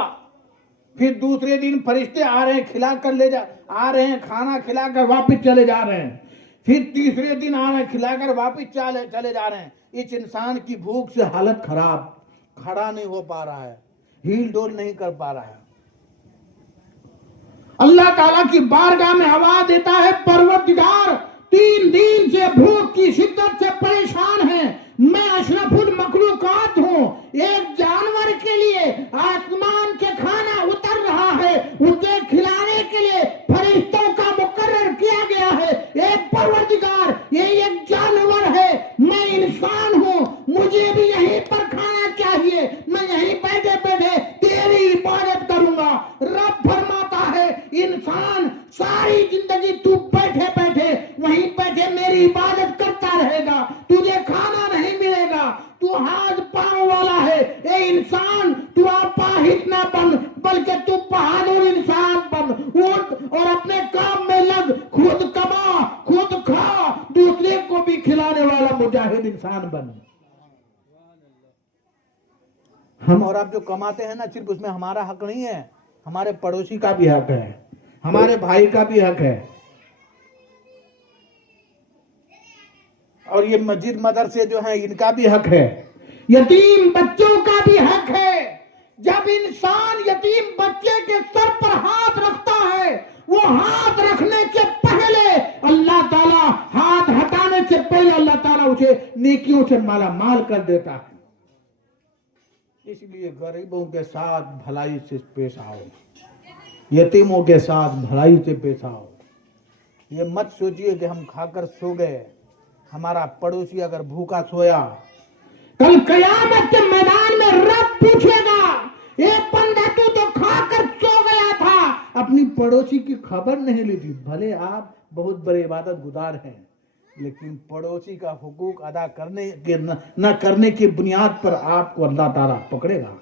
फिर दूसरे दिन फरिश्ते आ रहे हैं, खिला कर आ रहे हैं, खाना खिलाकर वापस चले जा रहे हैं। फिर तीसरे दिन आ रहे हैं, खिलाकर वापस चले जा रहे हैं। इस इंसान की भूख से हालत खराब, खड़ा नहीं हो पा रहा है, हिल डोल नहीं कर पा रहा है। अल्लाह ताला की बारगाह में आवाज देता है, परवरदिगार 3 दिन से भूख की शिद्दत से परेशान है, मैं अशरफुल मखलूकात हूँ, एक जानवर के लिए आसमान से खाना उतर रहा है, उसे खिलाने के लिए फरिश्तों का मुकर्रर किया गया है। एक परवरदिगार, ये एक जानवर है, मैं इंसान हूँ, मुझे भी यहीं पर खाना चाहिए, मैं यहीं बैठे बैठे तेरी इबादत करूंगा। रब फरमाता है, इंसान सारी जिंदगी तू बैठे बैठे वहीं बैठे मेरी इबादत करता रहेगा, तुझे खाना नहीं मिलेगा, तू हाथ पांव वाला है। ए इंसान, तू अपाहिज ना बन, बल्कि तू बहादुर इंसान बन, उठ और अपने काम में लग, खुद कमा, खुद खा, दूसरे को भी खिलाने वाला मुजाहिद इंसान बन। हम और आप जो कमाते हैं ना, सिर्फ उसमें हमारा हक नहीं है, हमारे पड़ोसी का भी हक है, हमारे भाई का भी हक है, और ये मस्जिद मदरसे जो हैं इनका भी हक है, यतीम बच्चों का भी हक है। जब इंसान यतीम बच्चे के सर पर हाथ रखता है, वो हाथ रखने से पहले अल्लाह ताला, हाथ हटाने से पहले अल्लाह ताला उसे नेकियों से माला माल कर देता है। इसलिए गरीबों के साथ भलाई से पेश आओ, यतीमों के साथ भलाई से पेश आओ। ये मत सोचिए कि हम खाकर सो गए, हमारा पड़ोसी अगर भूखा सोया, कल कयामत के मैदान में रब पूछेगा, ये बंदा तू तो खाकर सो गया था, अपनी पड़ोसी की खबर नहीं ली थी। भले आप बहुत बड़े इबादत गुजार हैं, लेकिन पड़ोसी का हुकूक अदा करने के न करने की बुनियाद पर आपको अल्लाह ताला पकड़ेगा,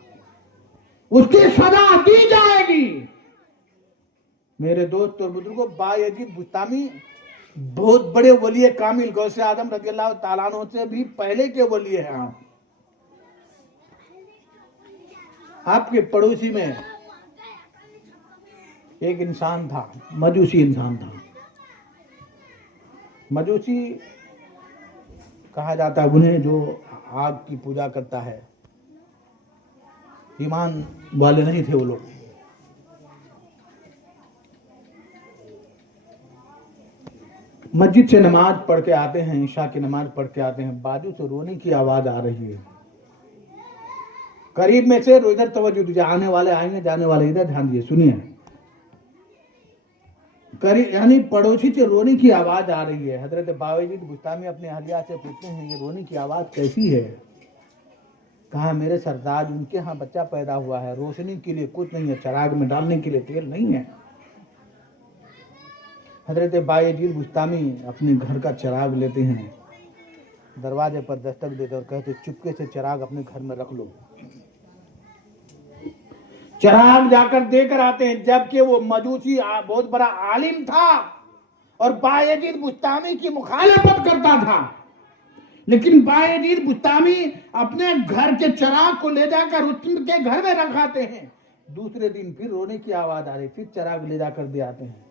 उसकी सजा दी जाएगी। मेरे दोस्त और बुजुर्गों, बायजीद बुस्तामी बहुत बड़े वली कामिल गौसे आदम रज़ियल्लाहु ताला अन्हु से भी पहले के वली हैं। आपके पड़ोसी में एक इंसान था, मजूसी इंसान था। मजूसी कहा जाता है उन्हें जो आग की पूजा करता है। ईमान वाले नहीं थे वो लोग। मस्जिद से नमाज पढ़ के आते हैं, ईशा की नमाज पढ़ के आते हैं, बाजू से रोने की आवाज आ रही है। करीब में से इधर तवज्जो दीजिए, आने वाले आएंगे, जाने वाले इधर ध्यान दिए, सुनिए। करीब यानी पड़ोसी से रोने की आवाज आ रही है। हजरत बायजीद बुस्तामी अपने अहलिया से पूछते हैं, ये रोने की आवाज कैसी है? कहा, मेरे सरदार, उनके यहाँ बच्चा पैदा हुआ है, रोशनी के लिए कुछ नहीं है, चिराग में डालने के लिए तेल नहीं है। हजरत बायजीद बुस्तामी अपने घर का चिराग लेते हैं, दरवाजे पर दस्तक देते और कहते, चुपके से चिराग अपने घर में रख लो। चिराग जाकर देकर आते हैं, जबकि वो मजूसी बहुत बड़ा आलिम था और बायजीद बुस्तामी की मुखालिफत करता था। लेकिन बायजीद बुस्तामी अपने घर के चिराग को ले जाकर उसके घर में रखाते हैं। दूसरे दिन फिर रोने की आवाज आ रही, फिर चिराग ले जाकर दे आते हैं।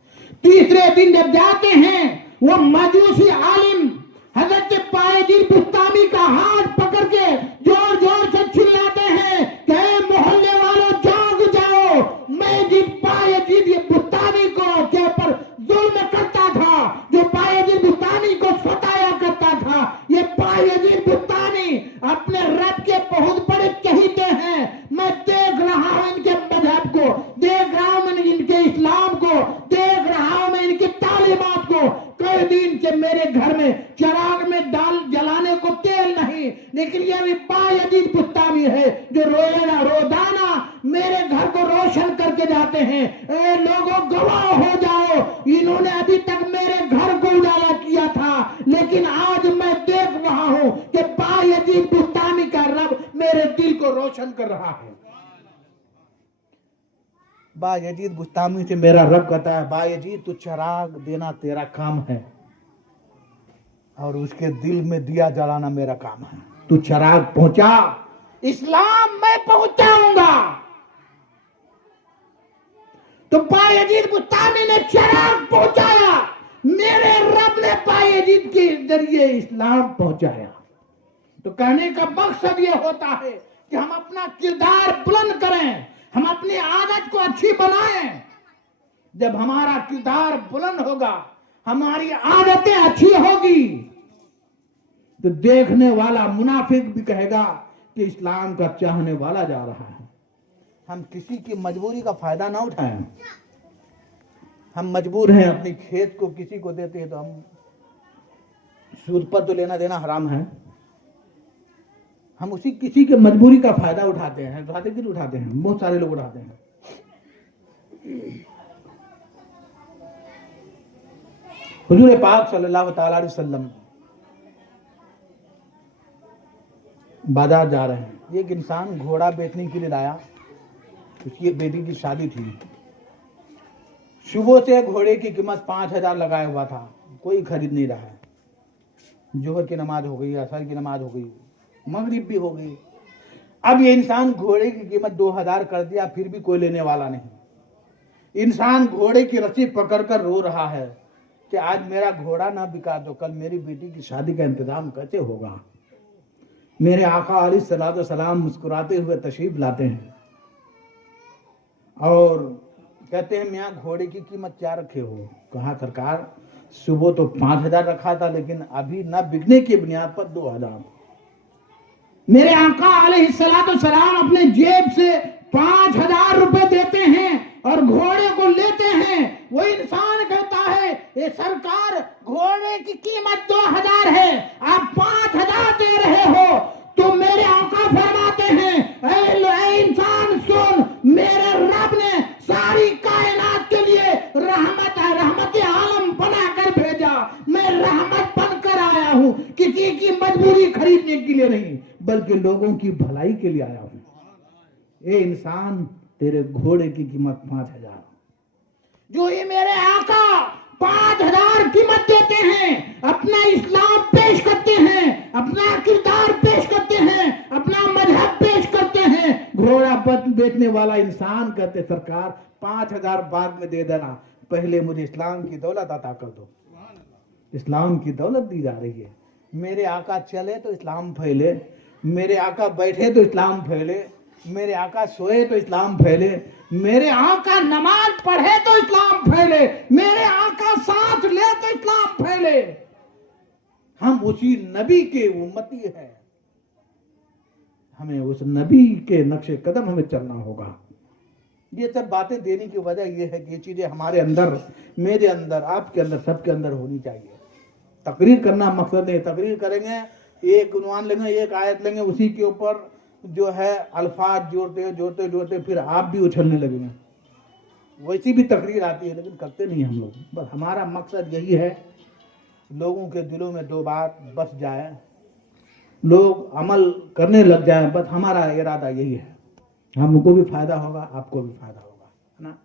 तीसरे दिन जब जाते हैं, वो मजूसी आलिम हजरत बायजीद बुस्तामी का हाथ पकड़ के जोर जोर से चिल्लाते हैं कि मोहल्ले वालों जाग जाओ, मैं जिस बायजीद ये बुस्तामी को के ऊपर जुल्म करता था, जो बायजीद बुस्तामी को सताया करता था, ये बायजीद बुस्तामी अपने रब के बहुत बड़े कहते हैं। मैं देख रहा हूं इनके मजहब को, देख रहा हूं इनके इस्लाम को, देख रहा हूं मैं इनकी तालीमात को। कई दिन से मेरे घर में चिराग में डाल जलाने को तेल नहीं, लेकिन ये भी बायजीद बुस्तामी है जो रोजाना मेरे घर को रोशन करके जाते हैं। ए लोगों, गवाह हो जाओ, इन्होंने अभी तक मेरे घर को उजाला किया था, लेकिन आज मैं देख रहा हूं कि बायजीद बुस्तामी का रब मेरे दिल को रोशन कर रहा है। बायजीद बुस्तामी से मेरा रब कहता है, बायजीद तू चिराग देना तेरा काम है और उसके दिल में दिया जलाना मेरा काम है। तू चिराग पहुंचा, इस्लाम मैं पहुंचाऊंगा। तो बायजीद बुस्तामी ने चिराग पहुंचाया, मेरे रब ने बायजीद के जरिए इस्लाम पहुंचाया। तो कहने का मकसद यह होता है कि हम अपना किरदार बुलंद करें, हम अपनी आदत को अच्छी बनाएं। जब हमारा किरदार बुलंद होगा, हमारी आदतें अच्छी होगी, तो देखने वाला मुनाफिक भी कहेगा कि इस्लाम का चाहने वाला जा रहा है। हम किसी की मजबूरी का फायदा ना उठाएं। हम मजबूर हैं, अपनी खेत को किसी को देते हैं तो हम सूद पर तो लेना देना हराम है। हम उसी किसी के मजबूरी का फायदा उठाते हैं। उठाते कि नहीं उठाते हैं? बहुत सारे लोग उठाते हैं। हुजूर पाक सल्लल्लाहु ताला अलैहि वसल्लम बाजार जा रहे हैं। एक इंसान घोड़ा बेचने के लिए लाया, उसकी बेटी की शादी थी। सुबह से घोड़े की कीमत 5,000 लगाया हुआ था, कोई खरीद नहीं रहा है। जोहर की नमाज हो गई, असर की नमाज हो गई, मगरिब भी हो गई। अब ये इंसान घोड़े की कीमत 2,000 कर दिया, फिर भी कोई लेने वाला नहीं। इंसान घोड़े की रस्सी पकड़कर रो रहा है कि आज मेरा घोड़ा ना बिका तो कल मेरी बेटी की शादी का इंतजाम कैसे होगा। मेरे आका अलैहिस्सलातु वस्सलाम मुस्कुराते हुए तशरीफ लाते हैं और कहते हैं, मियाँ घोड़े की कीमत क्या रखे हो? कहा, सरकार सुबह तो 5,000 रखा था, लेकिन अभी न बिकने की बुनियाद पर 2,000। मेरे आका अलैहिस्सलातु वस्सलाम अपने जेब से 5,000 रुपए देते हैं और घोड़े को के लोगों की भलाई के लिए आया हूं। ए इंसान, तेरे घोड़े की कीमत 5,000। जो ये मेरे आका 5,000 कीमत देते हैं, अपना इस्लाम पेश करते हैं, अपना किरदार पेश करते हैं, अपना मजहब पेश करते हैं, घोड़ा बेचने वाला इंसान कहते सरकार 5,000 बाद में दे देना, पहले मुझे इस्लाम की दौलत अता कर दो। इस्लाम की दौलत दी जा रही है। मेरे आका चले तो इस्लाम फैले, मेरे आका बैठे तो इस्लाम फैले, मेरे आका सोए तो इस्लाम फैले, मेरे आका नमाज पढ़े तो इस्लाम फैले, मेरे आका सांस ले तो इस्लाम फैले। हम उसी नबी के उम्मती हैं, हमें उस नबी के नक्शे कदम हमें चलना होगा। ये सब बातें देने की वजह यह है कि ये चीजें हमारे अंदर, मेरे अंदर, आपके अंदर, सबके अंदर होनी चाहिए। तकरीर करना मकसद नहीं, तकरीर करेंगे, एक उन्वान लेंगे, एक आयत लेंगे, उसी के ऊपर जो है अल्फाज जोड़ते जोड़ते जोड़ते फिर आप भी उछलने लगेंगे। वैसी भी तकरीर आती है, लेकिन करते नहीं हम लोग। बस हमारा मकसद यही है, लोगों के दिलों में दो बात बस जाए, लोग अमल करने लग जाए, बस हमारा इरादा यही है। हमको भी फायदा होगा, आपको भी फायदा होगा, है ना।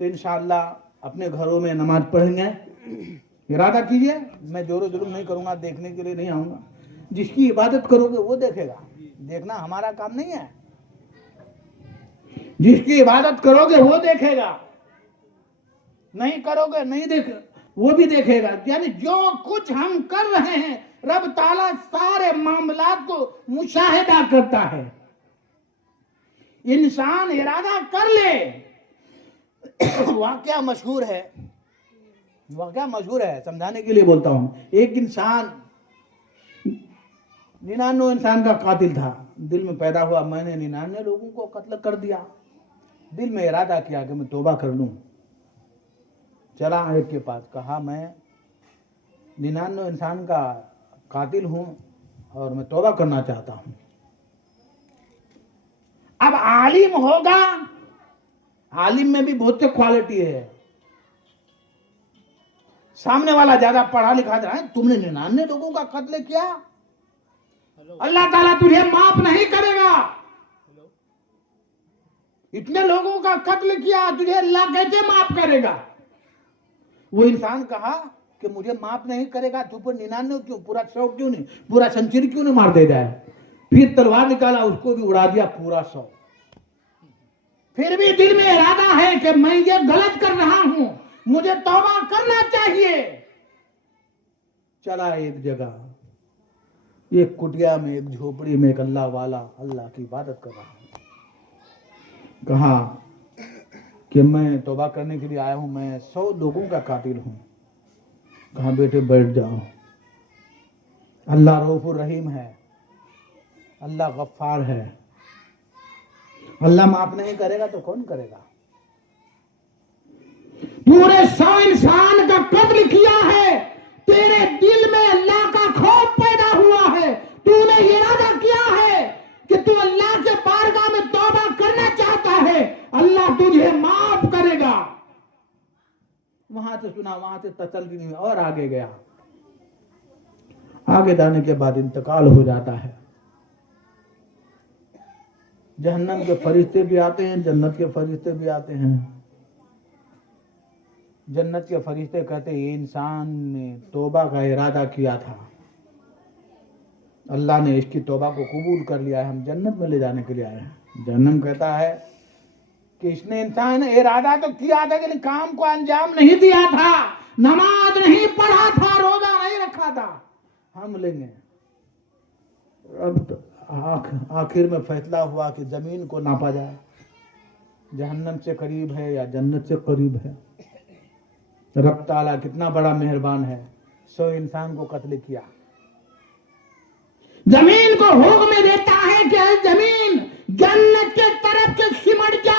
तो इंशाअल्लाह अपने घरों में नमाज पढ़ेंगे, इरादा कीजिए। मैं जोरों जुलूम नहीं करूंगा, देखने के लिए नहीं आऊंगा। जिसकी इबादत करोगे वो देखेगा, देखना हमारा काम नहीं है। जिसकी इबादत करोगे वो देखेगा, नहीं करोगे नहीं देख, वो भी देखेगा। यानी जो कुछ हम कर रहे हैं, रब ताला सारे मामलात को मुशाहिदा करता है। इंसान इरादा कर ले। वाकया मशहूर है, वाकया मशहूर है, समझाने के लिए बोलता हूं। एक इंसान 99 इंसान का कातिल था, दिल में पैदा हुआ मैंने 99 लोगों को कत्ल कर दिया। दिल में इरादा किया कि मैं तौबा कर लूं। चला एक के पास, कहा मैं 99 इंसान का कातिल हूं और मैं तौबा करना चाहता हूं। अब आलिम होगा, आलिम में भी बहुत से क्वालिटी है। सामने वाला ज्यादा पढ़ा लिखा है, तुमने 99 लोगों का कत्ल किया, अल्लाह ताला तुझे माफ नहीं करेगा। इतने लोगों का कत्ल किया, तुझे अल्लाह कैसे माफ करेगा। वो इंसान कहा कि मुझे माफ नहीं करेगा तो पर 99 क्यों, पूरा 100 क्यों नहीं, पूरा सेंचुरी क्यों नहीं मार दे जाए। फिर तलवार निकाला, उसको भी उड़ा दिया पूरा 100। फिर भी दिल में इरादा है कि मैं ये गलत कर रहा हूं, मुझे तौबा करना चाहिए। चला एक जगह, एक कुटिया में, एक झोपड़ी में एक अल्लाह वाला अल्लाह की इबादत कर रहा हूं। कहा कि मैं तौबा करने के लिए आया हूं, मैं 100 लोगों का कातिल हूं। कहा बेटे बैठ जाओ, अल्लाह रऊफुर रहीम है, अल्लाह गफ्फार है, अल्लाह माफ नहीं करेगा तो कौन करेगा। पूरे 100 इंसान का कत्ल किया है, तेरे दिल में अल्लाह का खौफ पैदा हुआ है, तूने इरादा किया है कि तू अल्लाह के बारगाह में तौबा करना चाहता है, अल्लाह तुझे माफ करेगा। वहां से सुना, वहां से तसल्ली नहीं, और आगे गया। आगे जाने के बाद इंतकाल हो जाता है। जहन्नम के फरिश्ते भी आते हैं, जन्नत के फरिश्ते भी आते हैं। जन्नत के फरिश्ते कहते ये इंसान ने तौबा का इरादा किया था, अल्लाह ने इसकी तौबा को कबूल कर लिया है, हम जन्नत में ले जाने के लिए आए हैं। जहन्नम कहता है कि इसने इंसान इरादा तो किया था लेकिन काम को अंजाम नहीं दिया था, नमाज नहीं पढ़ा था, रोजा नहीं रखा था, हम लेंगे। अब आखिर में फैसला हुआ कि जमीन को नापा जाए, जहन्नम से करीब है या जन्नत से करीब है। रब ताला कितना बड़ा मेहरबान है, 100 इंसान को कत्ल किया। जमीन को हुक्म देता है कि जमीन जन्नत के तरफ से सिमट जा,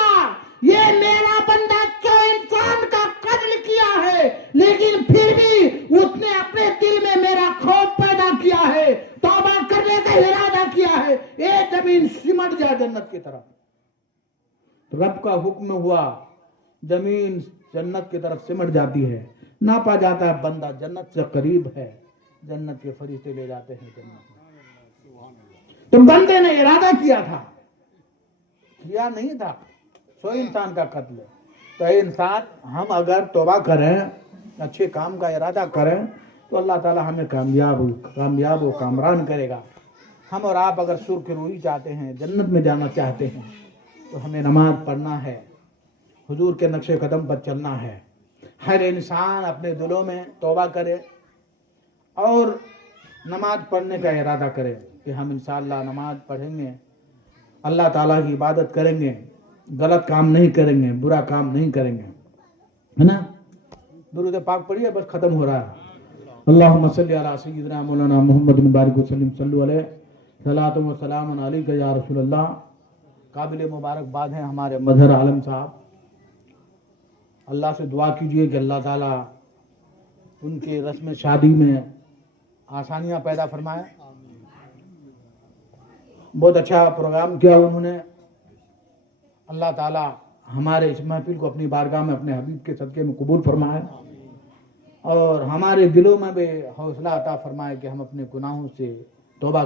ये मेरा बंदा 100 इंसान का कत्ल किया है, लेकिन फिर भी उसने अपने दिल में मेरा खौफ पैदा किया है, तौबा करने का इरादा किया है, ये जमीन सिमट जा जन्नत की तरफ। रब का हुक्म हुआ, जमीन जन्नत की तरफ सिमट जाती है, नापा जाता है, बंदा जन्नत से करीब है, जन्नत के फरिश्ते ले जाते हैं जन्नत में। तो बंदे ने इरादा किया था, किया नहीं था, सो इंसान का कत्ल। तो ये इंसान, हम अगर तौबा करें, अच्छे काम का इरादा करें, तो अल्लाह ताला हमें कामयाब व कामरान करेगा। हम और आप अगर सुर की रूही चाहते हैं, जन्नत में जाना चाहते हैं, तो हमें नमाज पढ़ना है, हुजूर के नक्शे कदम पर चलना है। हर इंसान अपने दिलों में तौबा करे और नमाज पढ़ने का इरादा करे कि हम इंशाअल्लाह नमाज पढ़ेंगे, अल्लाह ताला की इबादत करेंगे, गलत काम नहीं करेंगे, बुरा काम नहीं करेंगे, है ना। दुरूद पाक पढ़िए, बस खत्म हो रहा है। अल्लाहुम्मा सल्ली अला सय्यिदिना मौलाना मुहम्मदिन बारिक वसल्लम सल्लु अलैहि सलातु व सलामुन अलैका या रसूलल्लाह। काबिल मुबारकबाद हैं हमारे मजहर आलम साहब। अल्लाह से दुआ कीजिए कि अल्लाह ताला उनके रस्म शादी में आसानियां पैदा फरमाए। बहुत अच्छा प्रोग्राम किया उन्होंने। अल्लाह ताला हमारे इस महफिल को अपनी बारगाह में अपने हबीब के सदके में कबूल फरमाए और हमारे दिलों में भी हौसला अता फरमाए कि हम अपने गुनाहों से तौबा